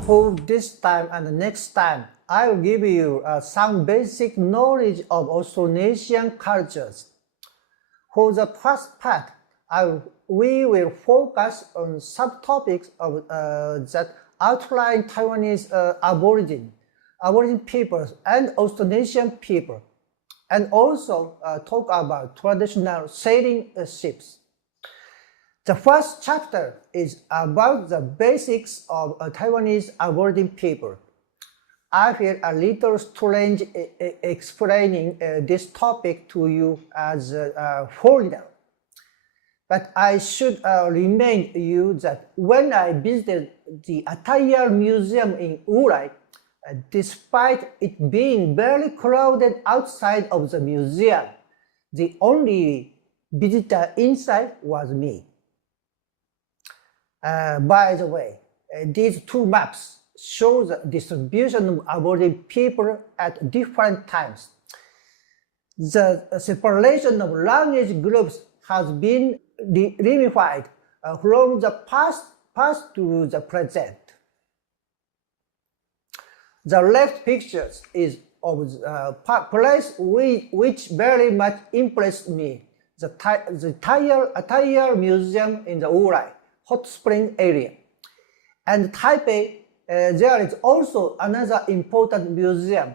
For this time and the next time, I will give you some basic knowledge of Austronesian cultures. For the first part, we will focus on subtopics of that outline Taiwanese Aborigine peoples and Austronesian people, and also talk about traditional sailing ships. The first chapter is about the basics of Taiwanese Aborigine people. I feel a little strange explaining this topic to you as a foreigner. But I should remind you that when I visited the Attire Museum in Urai, despite it being very crowded outside of the museum, the only visitor inside was me. By the way, these two maps show the distribution of Aborigine people at different times. The separation of language groups has been ramified from the past to the present. The left picture is of the place which very much impressed me, the Attire Museum in the Urai Hot Spring area. And Taipei, there is also another important museum,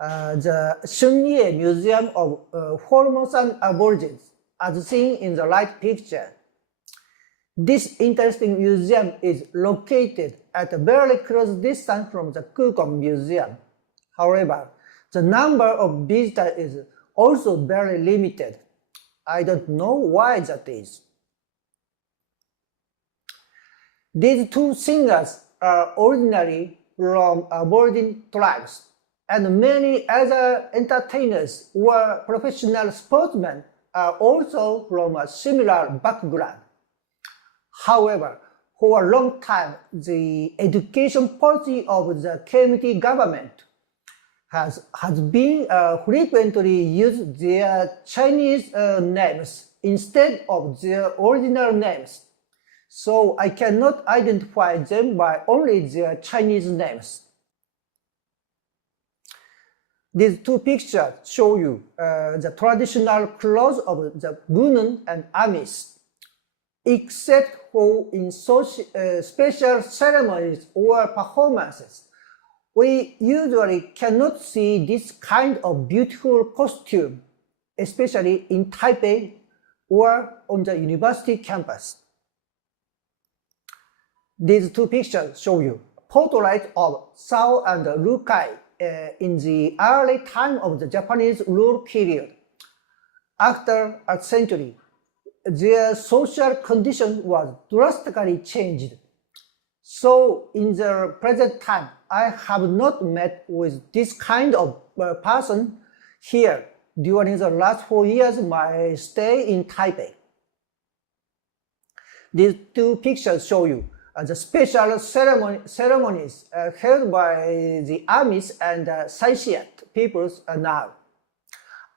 the Shunye Museum of Formosan Aborigines, as seen in the right picture. This interesting museum is located at a very close distance from the Kukong Museum. However, the number of visitors is also very limited. I don't know why that is. These two singers are originally from Aborigine tribes, and many other entertainers or professional sportsmen are also from a similar background. However, for a long time, the education policy of the KMT government has been frequently used their Chinese names instead of their original names. So I cannot identify them by only their Chinese names. These two pictures show you the traditional clothes of the Bunun and Amis, except for in special ceremonies or performances. We usually cannot see this kind of beautiful costume, especially in Taipei or on the university campus. These two pictures show you portraits of Sao and Rukai in the early time of the Japanese rule period. After a century, their social condition was drastically changed. So in the present time, I have not met with this kind of person here during the last 4 years of my stay in Taipei. These two pictures show you the special ceremonies held by the Amis and Saisiat peoples now.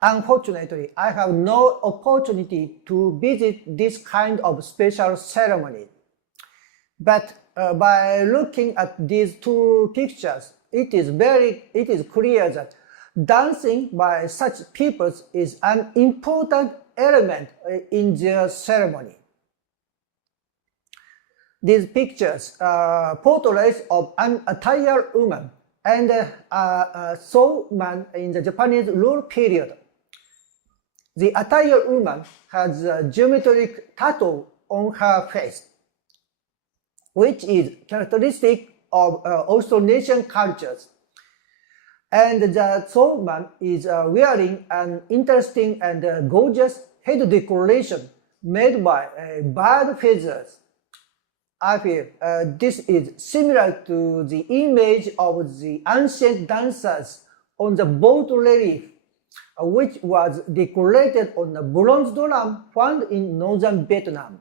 Unfortunately, I have no opportunity to visit this kind of special ceremony. But by looking at these two pictures, it is clear that dancing by such peoples is an important element in their ceremony. These pictures are portraits of an attire woman and a soul man in the Japanese rule period. The attire woman has a geometric tattoo on her face, which is characteristic of Austronesian cultures. And the soul man is wearing an interesting and gorgeous head decoration made by bird feathers. I feel this is similar to the image of the ancient dancers on the boat relief, which was decorated on a bronze drum found in northern Vietnam.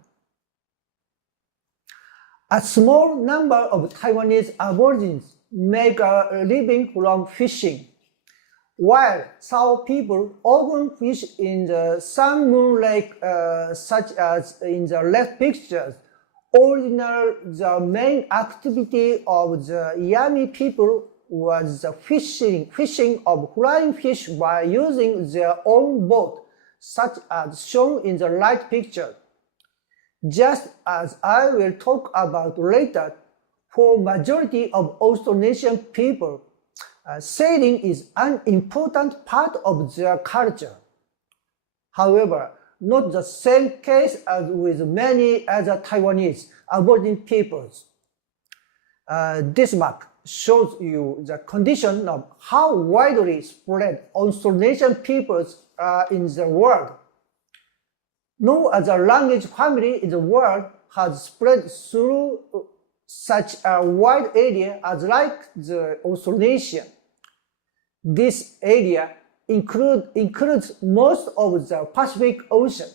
A small number of Taiwanese Aborigines make a living from fishing, while Sao people often fish in the Sun Moon Lake such as in the left pictures, the main activity of the Yami people was the fishing of flying fish by using their own boat, such as shown in the right picture. Just as I will talk about later, for majority of Austronesian people, sailing is an important part of their culture. However, not the same case as with many other Taiwanese aborigine peoples. This map shows you the condition of how widely spread Austronesian peoples are in the world. No other language family in the world has spread through such a wide area as like the Austronesian. This area includes most of the Pacific Ocean,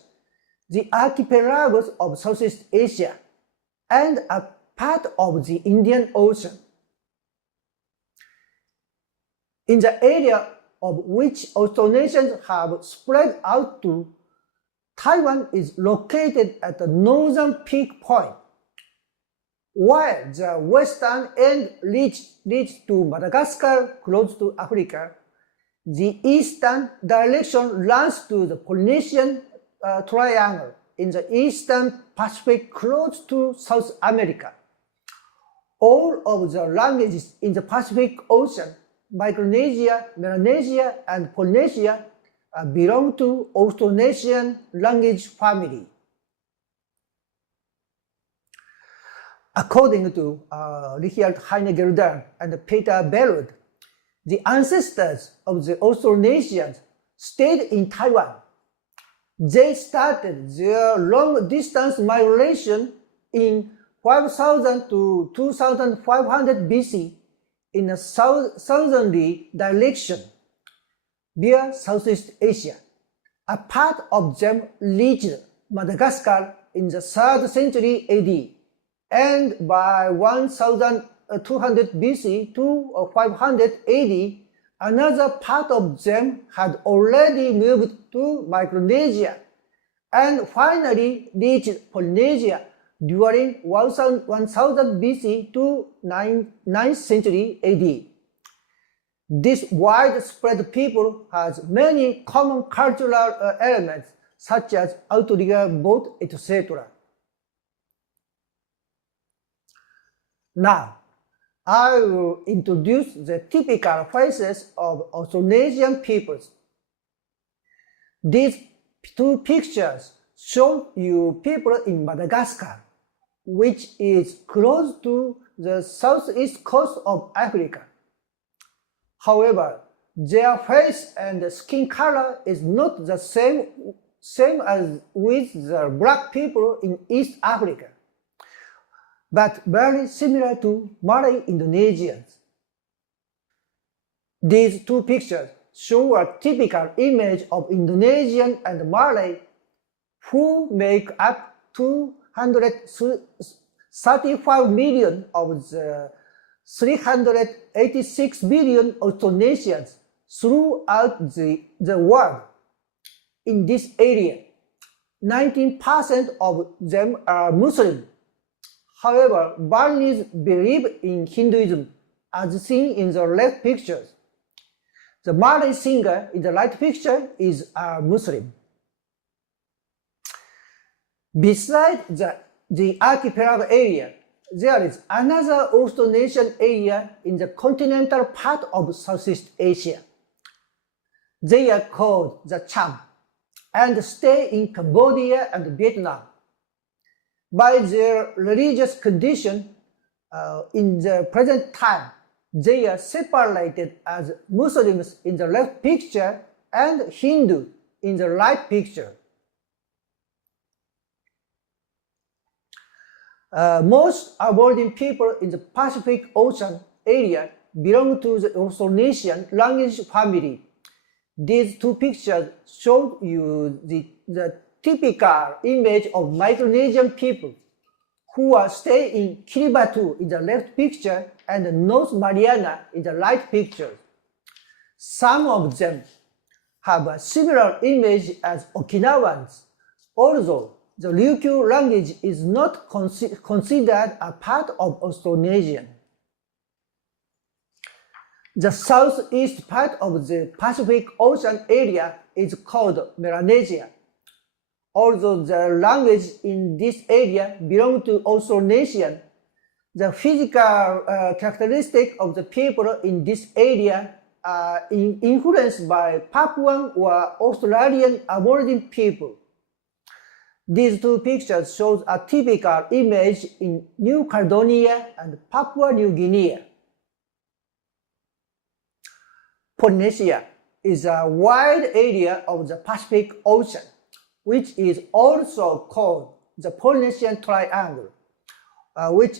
the archipelagos of Southeast Asia, and a part of the Indian Ocean. In the area of which Austronesians have spread out to, Taiwan is located at the northern peak point, while the western end leads to Madagascar close to Africa. The eastern direction runs to the Polynesian Triangle in the eastern Pacific close to South America. All of the languages in the Pacific Ocean, Micronesia, Melanesia, and Polynesia belong to Austronesian language family. According to Richard Heine-Gelder and Peter Bellwood, the ancestors of the Austronesians stayed in Taiwan. They started their long-distance migration in 5000 to 2500 BC in a southerly direction via Southeast Asia. A part of them reached Madagascar in the 3rd century AD, and by 1200 BC to 500 AD, another part of them had already moved to Micronesia and finally reached Polynesia during 1000 BC to 9th century AD. This widespread people has many common cultural elements such as outrigger boat, etc. Now, I will introduce the typical faces of Austronesian peoples. These two pictures show you people in Madagascar, which is close to the southeast coast of Africa. However, their face and skin color is not the same as with the black people in East Africa, but very similar to Malay Indonesians. These two pictures show a typical image of Indonesian and Malay who make up 235 million of the 386 billion Austronesians throughout the world. In this area, 19% of them are Muslim. However, Balinese believe in Hinduism, as seen in the left pictures. The Malay singer in the right picture is a Muslim. Besides the archipelago area, there is another Austronesian area in the continental part of Southeast Asia. They are called the Cham and stay in Cambodia and Vietnam. By their religious condition, in the present time, they are separated as Muslims in the left picture and Hindu in the right picture. Most Aborigine people in the Pacific Ocean area belong to the Austronesian language family. These two pictures show you the typical image of Micronesian people who are staying in Kiribati in the left picture and North Mariana in the right picture. Some of them have a similar image as Okinawans, although the Ryukyu language is not considered a part of Austronesian. The southeast part of the Pacific Ocean area is called Melanesia. Although the language in this area belongs to Austronesian, the physical characteristics of the people in this area are influenced by Papuan or Australian Aboriginal people. These two pictures show a typical image in New Caledonia and Papua New Guinea. Polynesia is a wide area of the Pacific Ocean, which is also called the Polynesian Triangle, which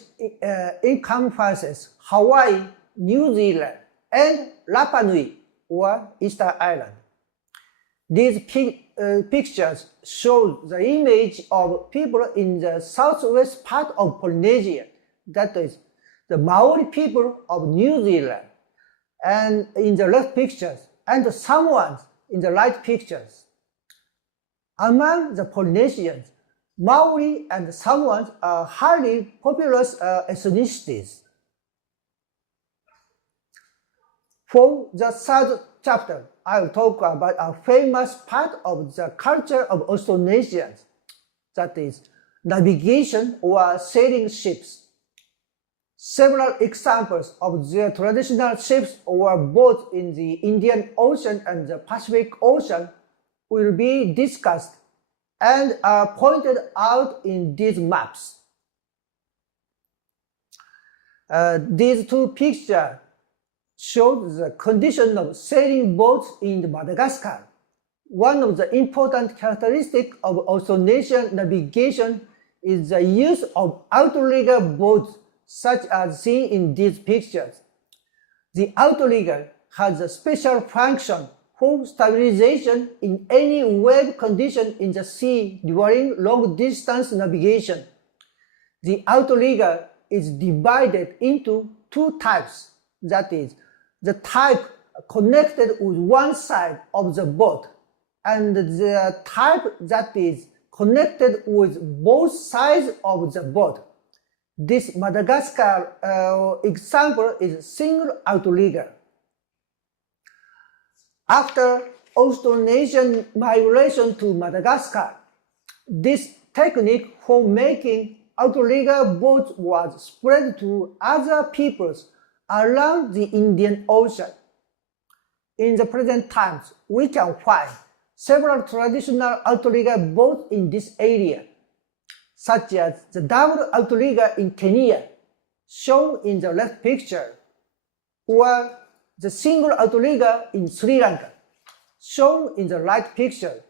encompasses Hawaii, New Zealand, and Rapa Nui, or Easter Island. These pictures show the image of people in the southwest part of Polynesia, that is, the Maori people of New Zealand, and in the left pictures, and the Samoans in the right pictures. Among the Polynesians, Maori and Samoans are highly populous ethnicities. For the third chapter, I will talk about a famous part of the culture of Austronesians, that is, navigation or sailing ships. Several examples of their traditional ships or boats in the Indian Ocean and the Pacific Ocean will be discussed and are pointed out in these maps. These two pictures show the condition of sailing boats in Madagascar. One of the important characteristics of Austronesian navigation is the use of outrigger boats such as seen in these pictures. The outrigger has a special function for stabilization in any wave condition in the sea during long-distance navigation. The outrigger is divided into two types, that is, the type connected with one side of the boat and the type that is connected with both sides of the boat. This Madagascar example is single outrigger. After Austronesian migration to Madagascar, this technique for making outrigger boats was spread to other peoples around the Indian Ocean. In the present times, we can find several traditional outrigger boats in this area, such as the double outrigger in Kenya, shown in the left picture, or the single outrigger in Sri Lanka, shown in the right picture.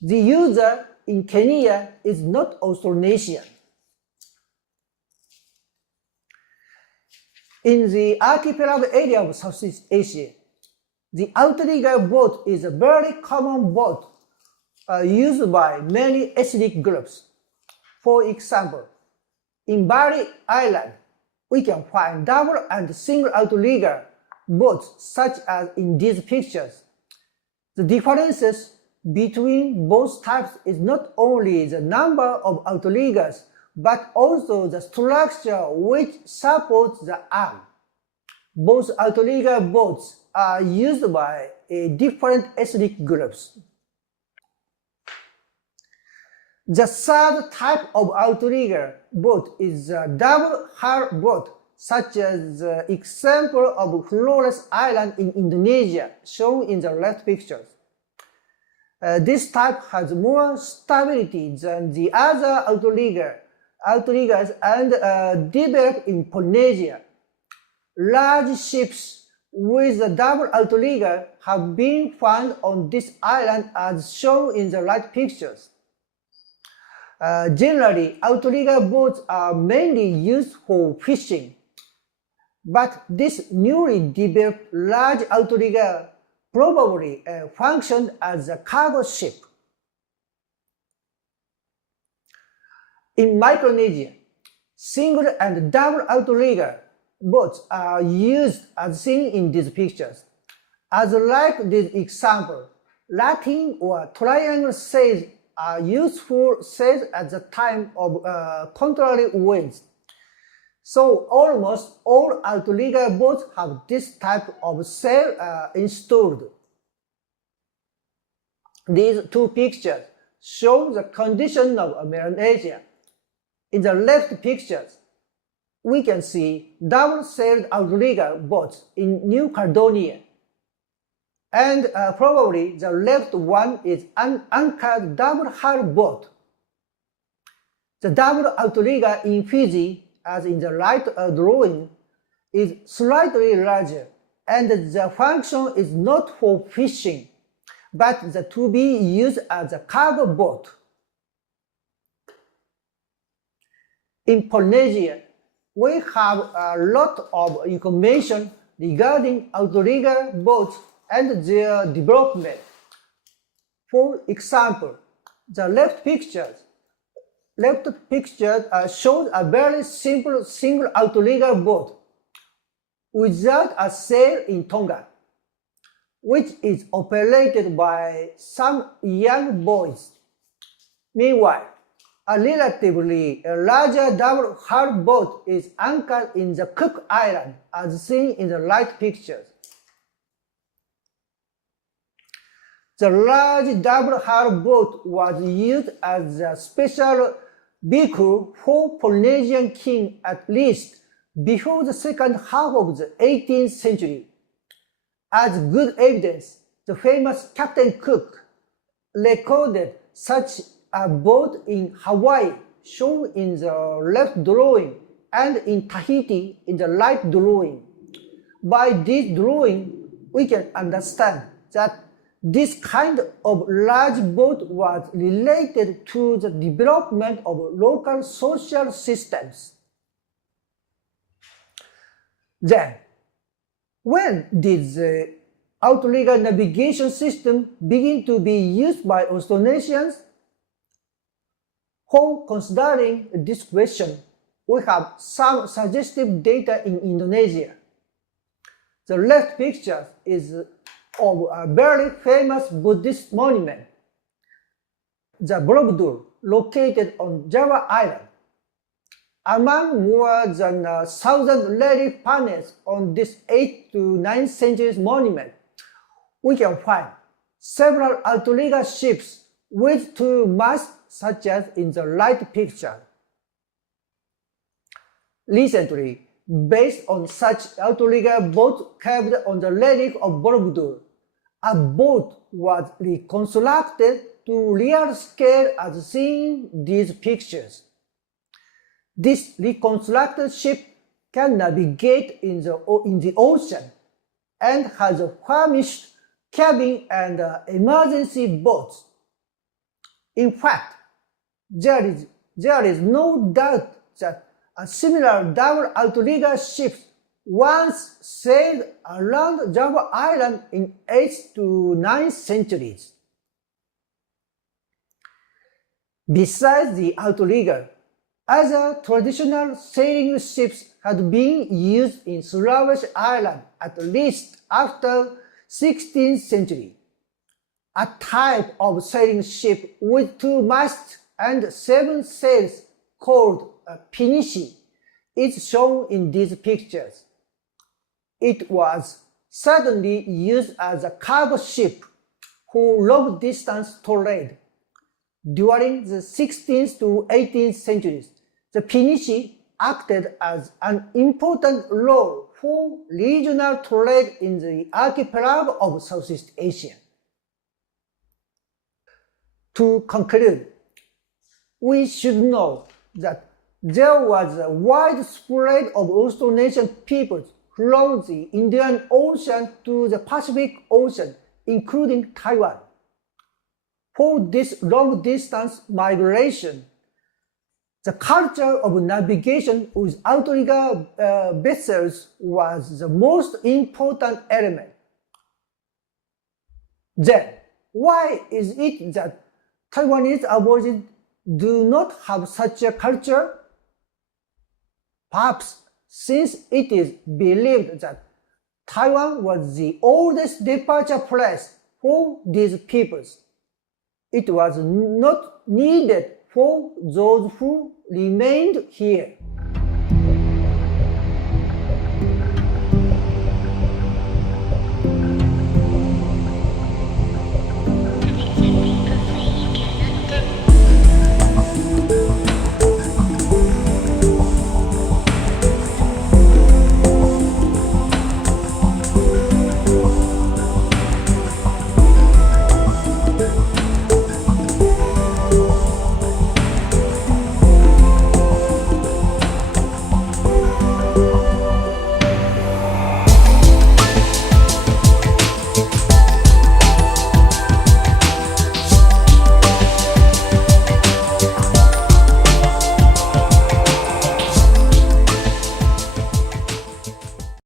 The user in Kenya is not Austronesian. In the archipelago area of Southeast Asia, the outrigger boat is a very common boat used by many ethnic groups. For example, in Bali Island, we can find double and single outrigger boats such as in these pictures. The differences between both types is not only the number of outriggers, but also the structure which supports the arm. Both outrigger boats are used by different ethnic groups. The third type of outrigger boat is a double hull boat, such as the example of Flores Island in Indonesia, shown in the left pictures. This type has more stability than the other outriggers and developed in Polynesia. Large ships with a double outrigger have been found on this island as shown in the right pictures. Generally, outrigger boats are mainly used for fishing, but this newly developed large outrigger probably functioned as a cargo ship. In Micronesia, single and double outrigger boats are used as seen in these pictures. As like this example, Latin or triangle sails are useful sails at the time of contrary winds. So almost all outrigger boats have this type of sail installed. These two pictures show the condition of Melanesia. In the left pictures, we can see double-sailed outrigger boats in New Caledonia. And probably the left one is an anchored double-hull boat. The double outrigger in Fiji, as in the right drawing, is slightly larger, and the function is not for fishing, but to be used as a cargo boat. In Polynesia, we have a lot of information regarding outrigger boats and their development. For example, the left picture shows a very simple single outrigger boat without a sail in Tonga, which is operated by some young boys. Meanwhile, a relatively larger double-hull boat is anchored in the Cook Island, as seen in the right pictures. The large double-hull boat was used as a special vehicle for Polynesian king at least before the second half of the 18th century. As good evidence, the famous Captain Cook recorded such a boat in Hawaii, shown in the left drawing, and in Tahiti in the right drawing. By this drawing, we can understand that this kind of large boat was related to the development of local social systems. Then, when did the outrigger navigation system begin to be used by Austronesians? For considering this question, we have some suggestive data in Indonesia. The left picture is of a very famous Buddhist monument, the Borobudur, located on Java Island. Among more than 1,000 relief panels on this 8th to 9th century monument, we can find several outrigger ships with two masts, such as in the right picture. Recently, based on such outrigger boat carved on the relief of Borobudur, a boat was reconstructed to real scale as seen in these pictures. This reconstructed ship can navigate in the ocean and has a furnished cabin and emergency boats. In fact, there is no doubt that a similar double outrigger ship once sailed around Java Island in 8th to 9th centuries. Besides the outrigger, other traditional sailing ships had been used in Sulawesi Island at least after 16th century. A type of sailing ship with two masts and 7 sails called a pinishi is shown in these pictures. It was certainly used as a cargo ship for long-distance trade. During the 16th to 18th centuries, the pinishi acted as an important role for regional trade in the archipelago of Southeast Asia. To conclude, we should know that there was a wide spread of Austronesian peoples from the Indian Ocean to the Pacific Ocean, including Taiwan. For this long-distance migration, the culture of navigation with outrigger vessels was the most important element. Then, why is it that Taiwanese aborigines do not have such a culture? Perhaps since it is believed that Taiwan was the oldest departure place for these peoples, it was not needed for those who remained here.